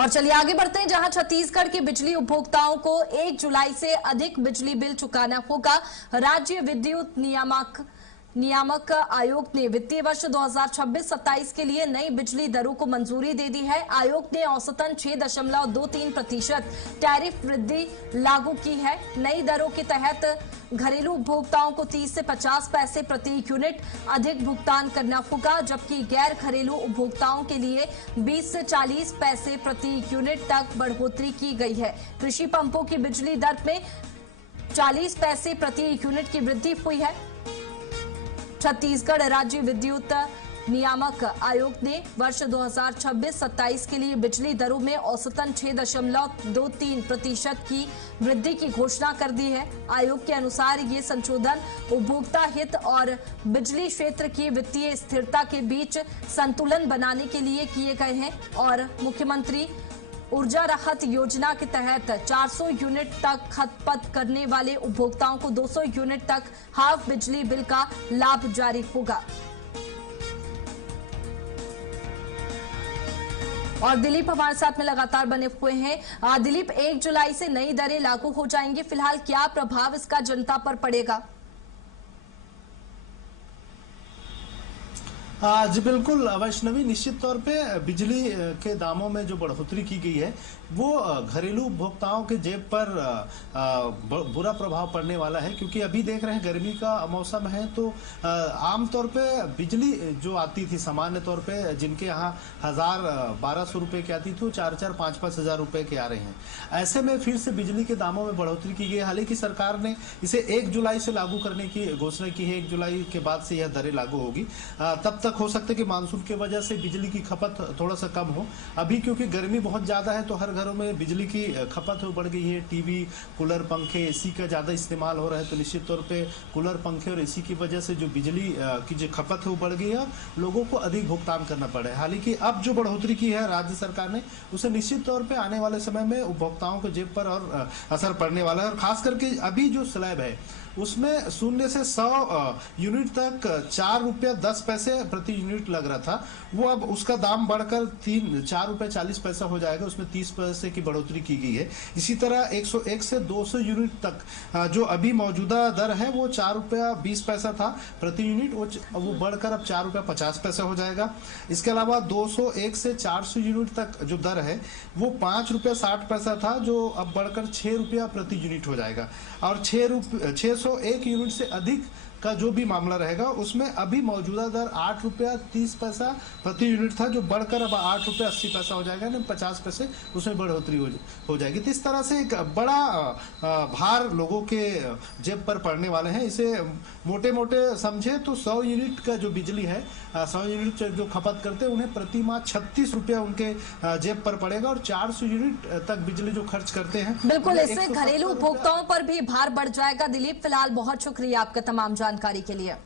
और चलिए आगे बढ़ते हैं, जहां छत्तीसगढ़ के बिजली उपभोक्ताओं को 1 जुलाई से अधिक बिजली बिल चुकाना होगा। राज्य विद्युत नियामक आयोग ने वित्तीय वर्ष 2026-27 के लिए नई बिजली दरों को मंजूरी दे दी है। आयोग ने औसतन 6.23% टैरिफ वृद्धि लागू की है। नई दरों के तहत घरेलू उपभोक्ताओं को 30 से 50 पैसे प्रति यूनिट अधिक भुगतान करना होगा, जबकि गैर घरेलू उपभोक्ताओं के लिए 20 से 40 पैसे प्रति यूनिट तक बढ़ोतरी की गई है। कृषि पंपों की बिजली दर में 40 पैसे प्रति यूनिट की वृद्धि हुई है। छत्तीसगढ़ राज्य विद्युत नियामक आयोग ने वर्ष 2026-27 के लिए बिजली दरों में औसतन 6.23% की वृद्धि की घोषणा कर दी है। आयोग के अनुसार ये संशोधन उपभोक्ता हित और बिजली क्षेत्र की वित्तीय स्थिरता के बीच संतुलन बनाने के लिए किए गए हैं और मुख्यमंत्री ऊर्जा राहत योजना के तहत 400 यूनिट तक खपत करने वाले उपभोक्ताओं को 200 यूनिट तक हाफ बिजली बिल का लाभ जारी होगा। और दिलीप हमारे साथ में लगातार बने हुए हैं। दिलीप, 1 जुलाई से नई दरें लागू हो जाएंगी, फिलहाल क्या प्रभाव इसका जनता पर पड़ेगा? जी बिल्कुल वैष्णवी, निश्चित तौर पे बिजली के दामों में जो बढ़ोतरी की गई है वो घरेलू उपभोक्ताओं के जेब पर बुरा प्रभाव पड़ने वाला है, क्योंकि अभी देख रहे हैं गर्मी का मौसम है तो आमतौर पे बिजली जो आती थी सामान्य तौर पे जिनके यहाँ 1,000-1,200 रुपए की आती थी वो 4-4, 5-5 हजार रुपए के आ रहे हैं। ऐसे में फिर से बिजली के दामों में बढ़ोतरी की गई। हालांकि सरकार ने इसे 1 जुलाई से लागू करने की घोषणा की है। 1 जुलाई के बाद से यह दरें लागू होगी। तब तक हो सकता है कि मानसून की वजह से बिजली की खपत थोड़ा सा कम हो। अभी क्योंकि गर्मी बहुत ज्यादा है तो हर घरों में बिजली की खपत बढ़ गई है। टीवी, कूलर, पंखे, एसी का ज्यादा इस्तेमाल हो रहा है तो निश्चित तौर पे कूलर, पंखे और एसी की वजह से जो बिजली की जो खपत है वो बढ़ गई है, लोगों को अधिक भुगतान करना पड़ा है। हालांकि अब जो बढ़ोतरी की है राज्य सरकार ने, उसे निश्चित तौर पे आने वाले समय में उपभोक्ताओं के जेब पर और असर पड़ने वाला है। और खास करके अभी जो स्लैब है उसमें 0 से 100 यूनिट तक 4 रुपया 10 पैसे प्रति यूनिट लग रहा था, वो अब उसका दाम बढ़कर 4 रुपये 40 पैसा हो जाएगा। उसमें 30 पैसे की बढ़ोतरी की गई है। इसी तरह 101 से 200 यूनिट तक जो अभी मौजूदा दर है वो 4 रुपया 20 पैसा था प्रति यूनिट, वो बढ़कर अब 4 रुपया 50 पैसा हो जाएगा। इसके अलावा 201 से 400 यूनिट तक जो दर है वो 5 रुपया 60 पैसा था, जो अब बढ़कर 6 रुपया प्रति यूनिट हो जाएगा। और 601 यूनिट से अधिक का जो भी मामला रहेगा उसमें अभी मौजूदा दर 8 रुपया 30 पैसा प्रति यूनिट था, जो बढ़कर अब 8 रुपया 80 पैसा हो जाएगा, यानी 50 पैसे उसमें बढ़ोतरी हो जाएगी। तो इस तरह से एक बड़ा भार लोगों के जेब पर पड़ने वाले हैं। इसे मोटे मोटे समझे तो 100 यूनिट का जो बिजली है, 100 यूनिट जो खपत करते हैं उन्हें प्रति माह 36 रुपया उनके जेब पर पड़ेगा और 400 यूनिट तक बिजली जो खर्च करते हैं बिल्कुल इससे घरेलू उपभोक्ताओं पर भी भार बढ़ जाएगा। दिलीप, फिलहाल बहुत शुक्रिया आपका तमाम जानकारी के लिए।